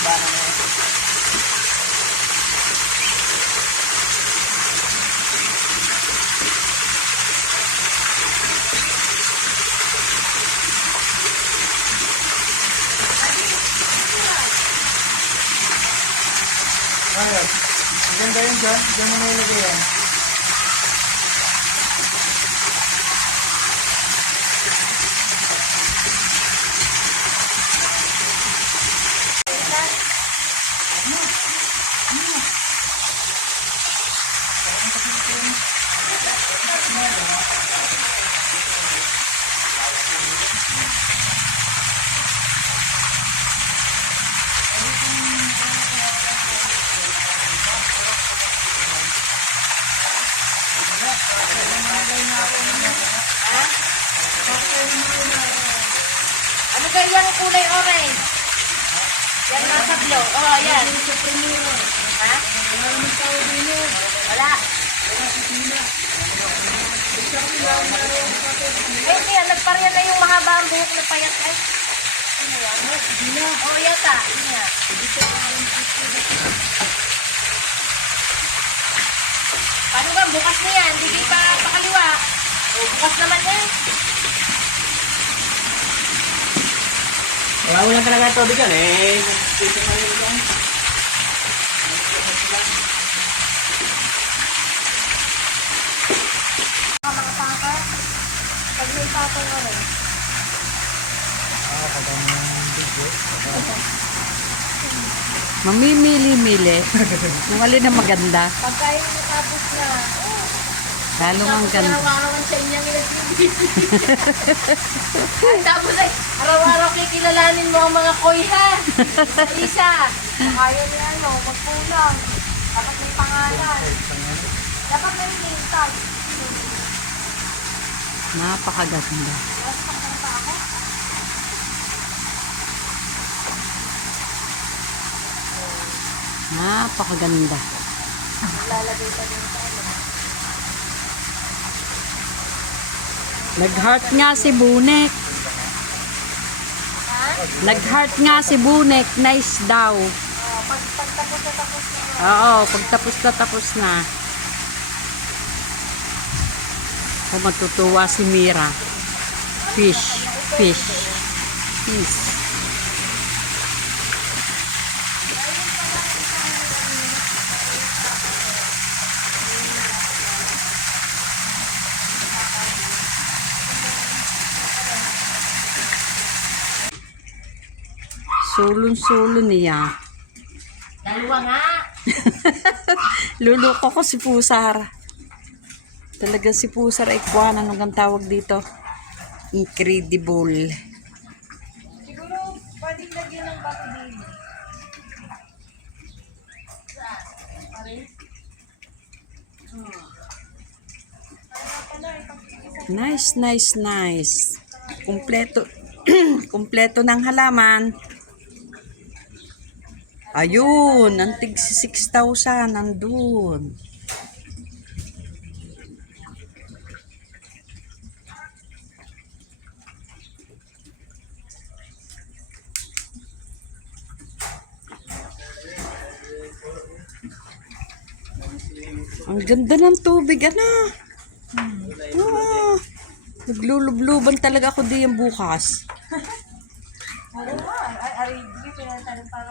Bana na yun. Ayun. Maganda yun dyan. Diyan mo nailagay yan. Ano kaya yung kulay orange? Yan nasa blue. Oh, yan. Ha? Wala. Eh, hindi. Nagparya na yung mahaba ang buhok na payat. Ay. Ano yan? Oh, yata. Ano yan? Paano ba? Bukas na yan. Hindi pa pakaliwa. Oh, bukas naman eh. Wala mo lang talaga ito bigyan eh. Dito na yun dyan. Mga pangka. Pag may patong nga rin. Kadami yung video. Mamimili-mili. Kung alin na maganda. Pagka yung natapos na, Lalo ang ganda. araw-araw ang siya niyang Tapos ay, araw-araw kikilalanin mo ang mga koy ha. Isa, kaya niya ano, magpulang. Dapat may pangalan. Dapat may name tag. Napakaganda. Nasaktan pa ako. Napakaganda. Lalagay pa din tayo. Nag-heart nga si Bunek. Nag-heart nga si Bunek. Nice daw. Pagtapos na tapos na. Oo, tapos na. Kung matutuwa si Mira. Fish. Sulon-sulon niya. Dalawa nga. Luluko ko si Pusar. Talaga si Pusar ay kuwan. Anong tawag dito? Incredible. Siguro, pwedeng lagyan ng bato din. Nice. Kumpleto. Kumpleto ng halaman. Ayun, antig si 6,000 nandun. Ang ganda ng tubig, ano? Ah, naglulubluban talaga ako diyan bukas.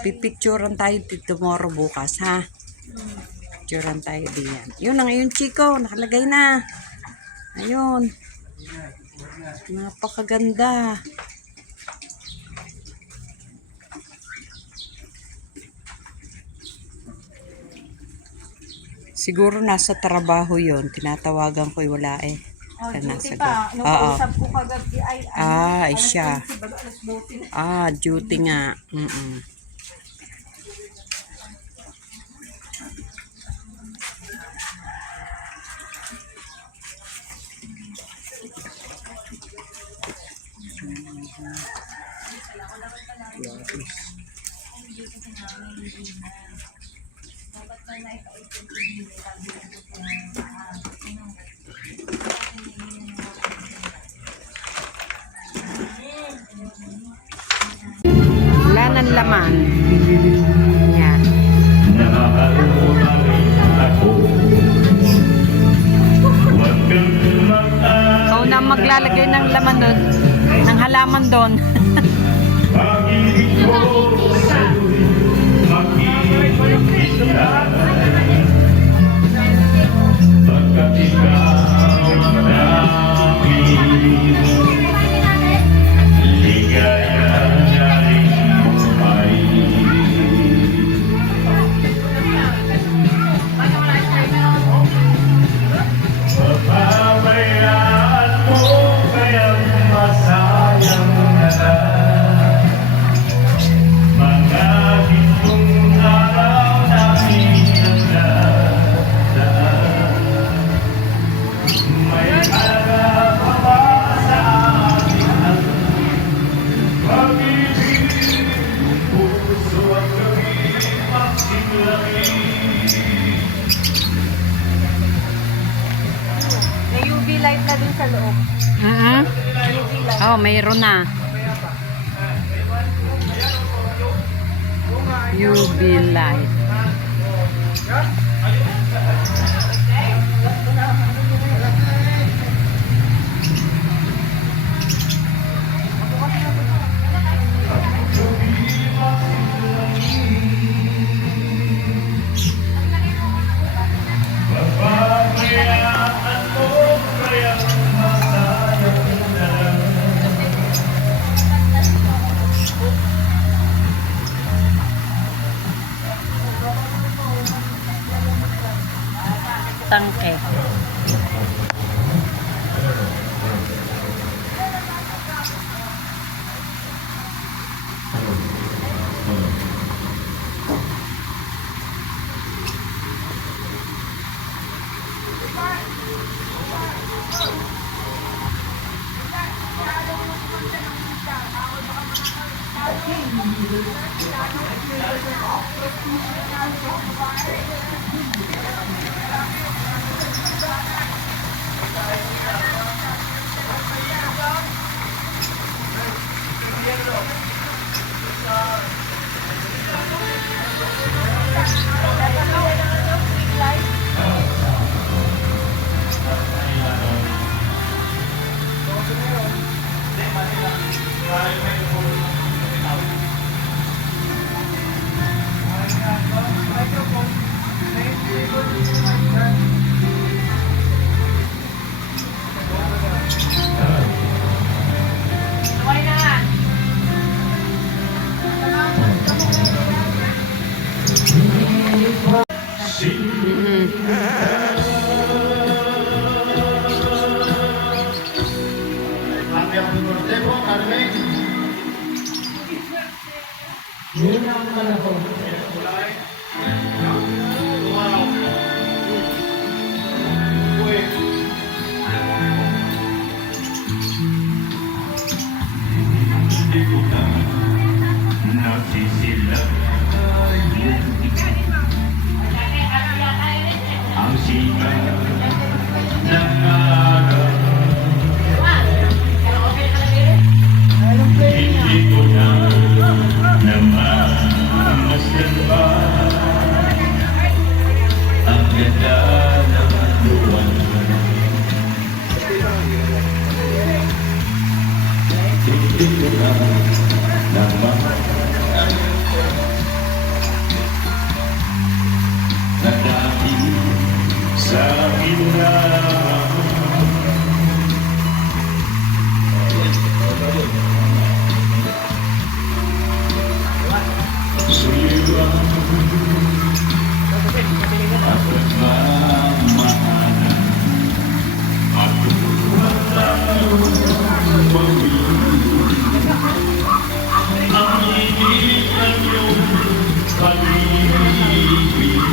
Pipicturean tayo tomorrow bukas, ha? Picturean tayo diyan. Yun ang yung chiko, nakalagay na. Ayun. Napakaganda. Siguro nasa trabaho yon. Tinatawagan ko wala eh. Duty pa. Nung kausap ko kagabi ay ay siya. alas 12 Duty nga. Wala nang laman. Yan. Ikaw na maglalagay ng laman doon. Ng halaman doon. May UV light na dun sa loob. Oh, mayroon na. UV light. Tangke. Ang sikat ng araw, hindi ko na namamasdan pa ang ganda ng buwan. Hindi ko na namamasdan na dahil sa akin na suliwan at nagmamahalan at walang mawin ang higit ng iyong pag-ibig.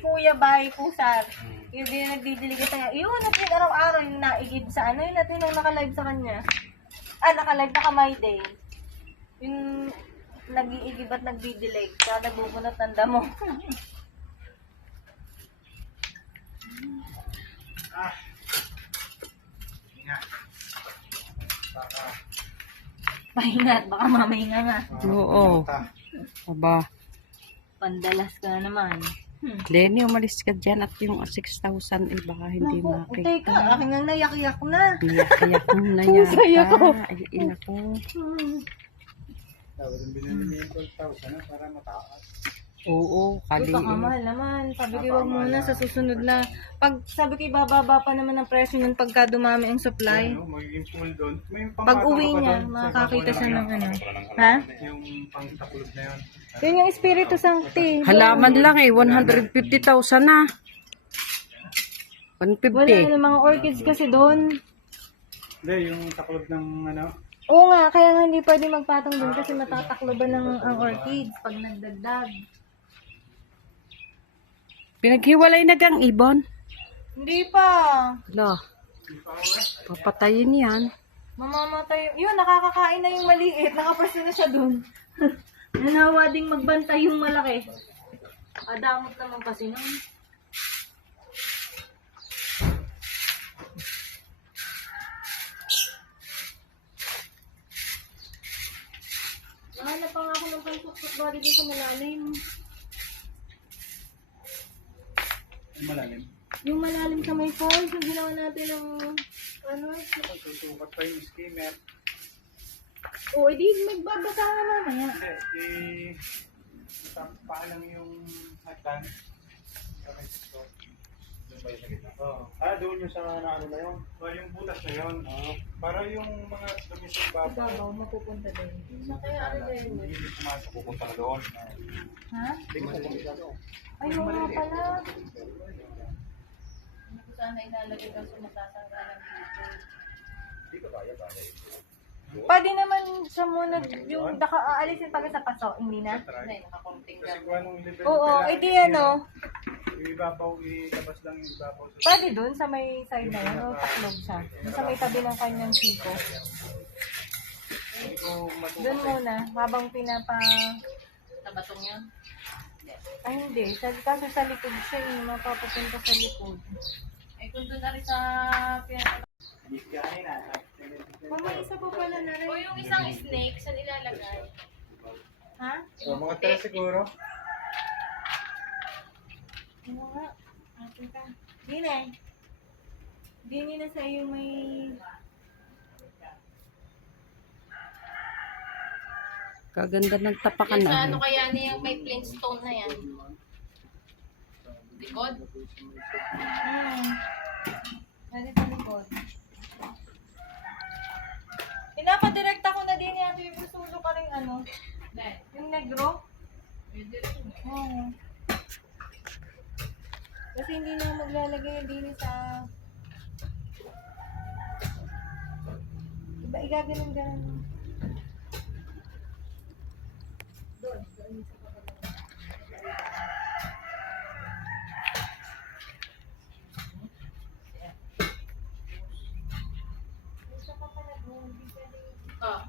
Kuya Bay Pusar. Yung din yung nagdidilig sa kanya. Yun, natin araw-araw yung naigib sa ano. Yun natin yung nakalive sa kanya. Nakalive na kamay day. Yung nag-iigib at nagdidilig. Kaya nagbubunot ng damo. Pahingat, baka mamahinga nga. Oo. Aba. Pandalas ka na naman. Lenny, umalis ka dyan at yung 6,000 eh baka hindi Naku, makita. teka, aking nga nayak-yak na. Iyak-iyak mo na Pusay yata. ako. Ay, ina ko. Tapos yung binili niya yung 12,000 para mataas. Oo, Uy, kali. baka mahal naman. Sabi ko, wag muna sa susunod na. Pag sabi ko, bababa pa naman ang presyo nun pagka dumami ang supply. Ano, magiging full doon. May Pag pangatakulog uwi pa niya, doon. makakakita siya ng ano. Ha? Yung pangtakulog na yun. Yun yung Espiritu Sancti. Halaman lang eh, 150,000 na. Wala 150. na mga orchids kasi doon. Hindi, yung takulog ng ano. Oo nga, kaya nga hindi pwede magpatong doon kasi matatakloban ng ang orchids pag nagdagdag. Pinaghiwalay na gang ibon. Hindi pa. Hala. Papatayin yan. Mamamatay. Yun, nakakakain na yung maliit. Nakapwesto na siya doon. Nanawa ding magbantay yung malaki. Adamot naman kasi nun. Nahanap pa nga ako ng pansukot body dito sa malalim. Malalim. Yung malalim sa may falls, yung ginawa natin ng ano. Tutukat pa yung skimmer. O, edi magbabasa ka mamaya. Hindi, paalang yung hatan. Doon yung sa ano na yun? Yung butas na yun. Para yung mga dumi sa baba. Ibabaw, mapupunta din. Sa kaya ano din? Hindi pumasok, pupunta na doon. Ha? Hindi mo pupunta doon. Ayun nga pala. Hindi ko sana ilalagay kasi matatanggalan dito. Pwede naman siya muna yung aalisin pag sa paso, hindi na? Hindi, nakakonting Kasi kung anong level Oo, kailangan edi ano, yung ibabaw, ilabas lang yung ibabaw. pwede dun sa may side na yun, o taklob siya. Dun sa may tabi ng kanyang siko. Hindi ko Dun muna, habang pinapa... Nabatong yun? Ay hindi, kasi sa likod siya, yung mapapapunta sa likod. Eh kung doon na rin sa... Mama, isa pa pala na O rin. yung isang snake, saan ilalagay? Ha? So, mga tara siguro. Ano nga? Atin ka. Dine. Dine na sa iyo may... Kaganda ng tapakan Yan sa na. ano kaya niya yung may plain stone na yan? Likod? Pwede sa likod. Pinapadirekta ko na din yan. Yung gusto ka rin ano. Yung negro. Oo. Kasi hindi na maglalagay yung din sa... Iba, igaganon-ganon. Doon sa kapatid. Isa pa pala doon, hindi pwede. Ah.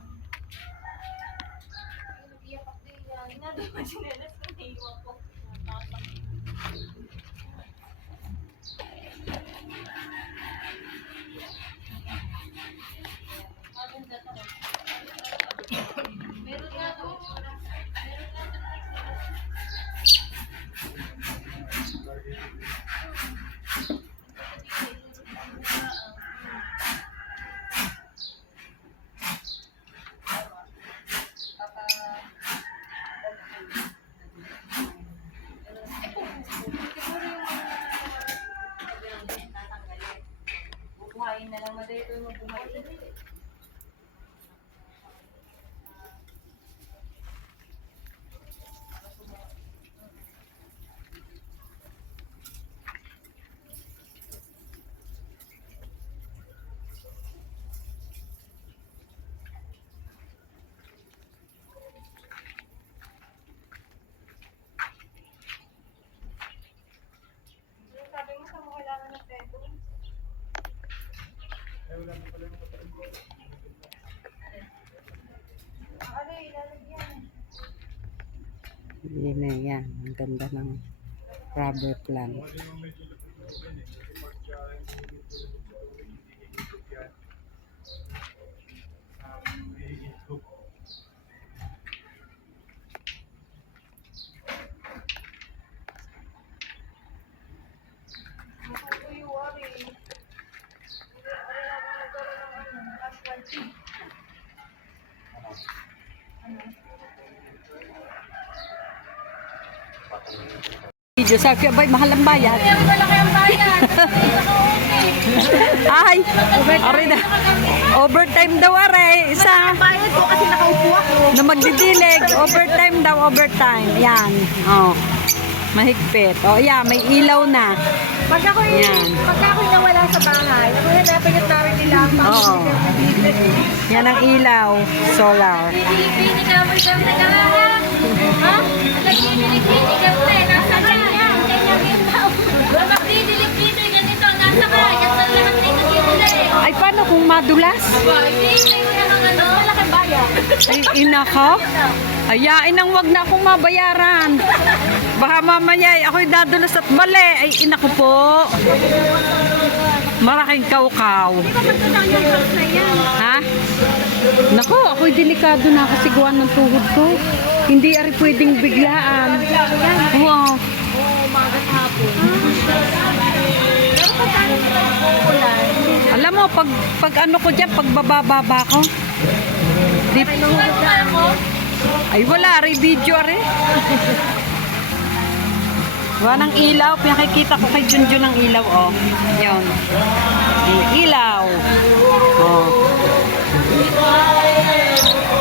Ay, nag-iyapak din yan. Nado pa sinelas ko, naiiwan ko. Meron nga doon. Hindi na yan. Ang ganda ng rubber plant. Video sabi, abay, mahal ang bayad. Pero malaki ang bayan. Ay, aray na. Overtime daw, aray. Isa. Bayad ko kasi nakaupo ako. Na magdidilig. Overtime daw, overtime. Yan. Oh. Mahigpit. Oh, yeah, may ilaw na. Pag ako'y nawala sa bahay, ako hanapin yung tawin nila. Oo. Yan ang ilaw. Solar. Pili-pili ka mo siyang nag-aarap. Ha? Nag-pili-pili ka mo eh. Nasa ka yan. Kanya gintaw. Mag-pili-pili ganito. Nasa ka. Yan sa lahat na nag-pili. Ay, paano kung madulas? Pili ka ng ano. Malaki bayan. Ay, ina ko? Ayain ang wag na akong mabayaran. Baka mamaya ay ako'y dadulas at bali. Ay, ina ko po. Malaking kaukaw. Ha? Nako, ako'y delikado na kasi gawa ng tuhod ko. Hindi ari pwedeng biglaan. Wow. Alam mo, pag ano ko dyan, pag bababa ko, di, ay wala, ari video ari. Wala ng ilaw, pinakikita ko kay Junjun ng ilaw, oh. Yun. Ilaw. Oh.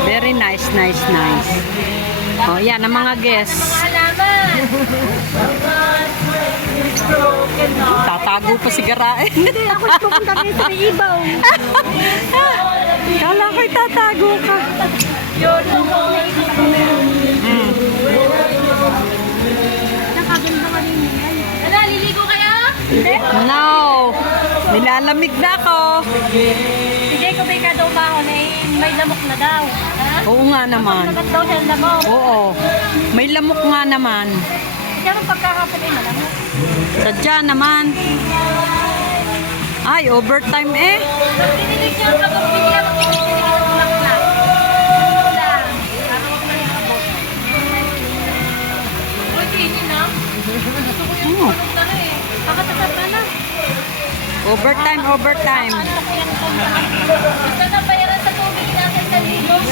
Very nice, nice, nice. Oh, yan, ang mga guests. Alaman. Tatago pa si Garae. Hindi, ako pupunta rin sa ibaw. Kala ko'y tatago ka. Yun. Nakaganda ka rin yan. Ala, liligo kaya? No. Nilalamig na ako. Hindi ko may daw baon eh. May lamok na daw. Oo nga naman. Nagat daw siya ng lamok. Oo. May lamok nga naman. Kaya nung pagkakapit ay malamok. Sadya naman. Ay, overtime eh. Dinilig niya pag bigla magpipili ka ng lakla. Lang. Para wag na yung abot. Uy, tinin na. Oh. Tara eh. Pakatasap ka na. Overtime, overtime. Basta na bayaran sa tubig natin sa lilos.